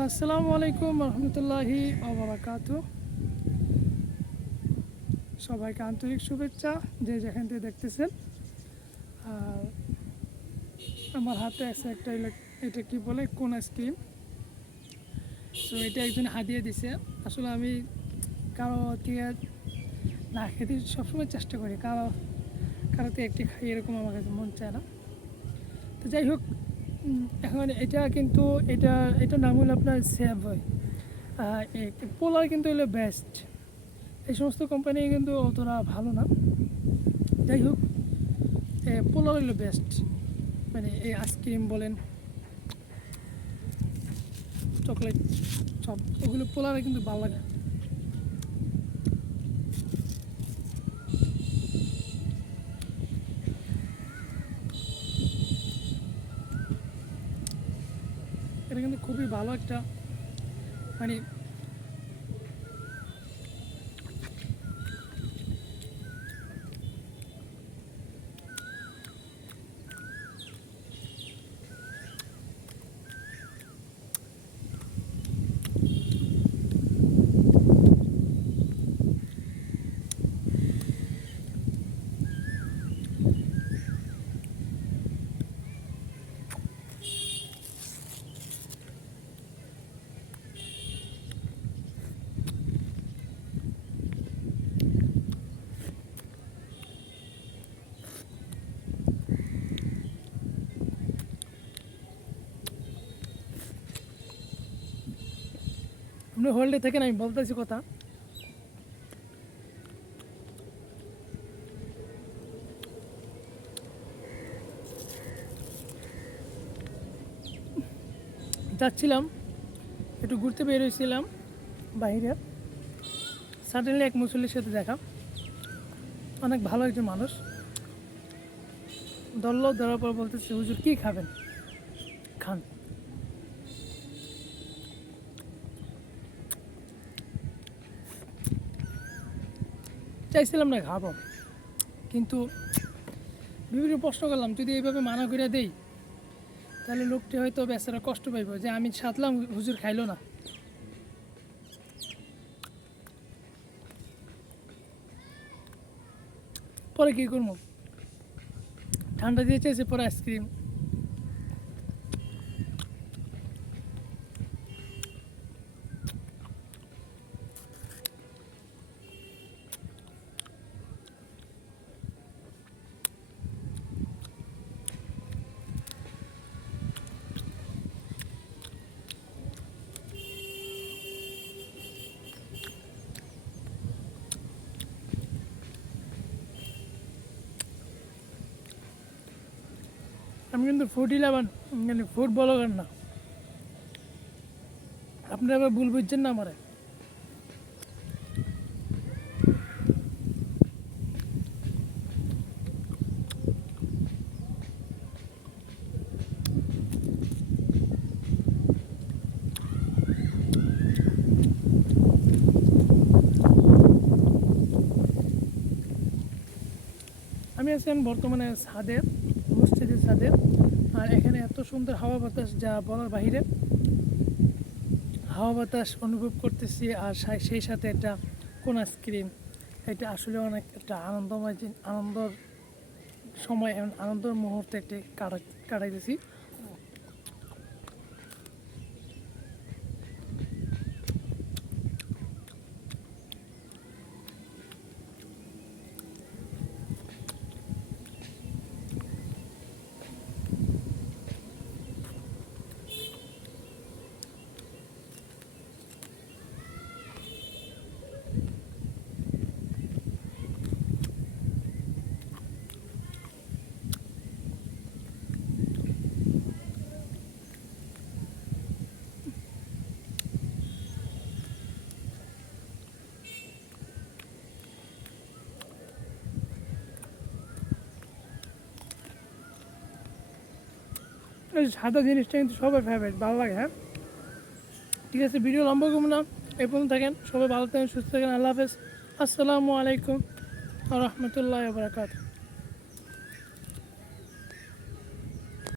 আসসালামু আলাইকুম রহমতুল্লাহি ওবারাকাতু। সবাইকে আন্তরিক শুভেচ্ছা যে যেখান থেকে দেখতেছেন। আর আমার হাতে আছে একটা এটা কি বলে কোন আইসক্রিম। তো এটা একজন হাদিয়ে দিছে। আসলে আমি কারো থেকে না খেতে সবসময় চেষ্টা করি, কারোতে একটি খাই এরকম আমার কাছে মন চায় না। তো যাই হোক, এখন এটা কিন্তু এটা নাম হলো আপনার সেভ হয়। পোলার কিন্তু হলো বেস্ট। এই সমস্ত কোম্পানি কিন্তু অতটা ভালো না। যাই হোক, পোলার হলো বেস্ট। মানে এই আইসক্রিম বলেন, চকলেট, সব ওগুলো পোলারে কিন্তু ভালো লাগে। এটা কিন্তু খুবই ভালো একটা, মানে আপনি হোল্ডে থেকে আমি বলতেছি কথা। যাচ্ছিলাম, একটু ঘুরতে বের হয়েছিলাম বাইরে। সাডেনলি এক মুসল্লির সাথে দেখা, অনেক ভালো একজন মানুষ। ধরার পর বলতেছে, হুজুর কী খাবেন, খান। চাইছিলাম না খাবো, কিন্তু বিভিন্ন প্রশ্ন করলাম, যদি এইভাবে মানা করে দেই তাহলে লোকটি হয়তো বেচারা কষ্ট পাইব যে আমি সাধলাম, হুজুর খাইলো না। পরে কী করবো, ঠান্ডা দিয়ে চেয়েছে, পরে আইসক্রিম। আমি কিন্তু ফুড ইলেভেন, মানে ফুড ব্লগার না। আপনারা আবার ভুল বুঝছেন না আমারে। আমি আছি বর্তমানে ছাদে, মসজিদের ছাদে। আর এখানে এত সুন্দর হাওয়া বাতাস যা বলার বাহিরে। হাওয়া বাতাস অনুভব করতেছি, আর সেই সাথে একটা কোন আইসক্রিম। এটা আসলে অনেক একটা আনন্দময় আনন্দর সময়, আনন্দের মুহূর্তে একটি কাটাইতেছি। এই সাদা জিনিসটা কিন্তু সবার ফেভারিট, ভালো লাগে। হ্যাঁ, ঠিক আছে, ভিডিও লম্বা করবো না, এই পর্যন্ত থাকেন। সবাই ভালো থাকেন, সুস্থ থাকেন। আল্লাহ হাফেজ। আসসালামু আলাইকুম রহমতুল্লাহ বারাকাত।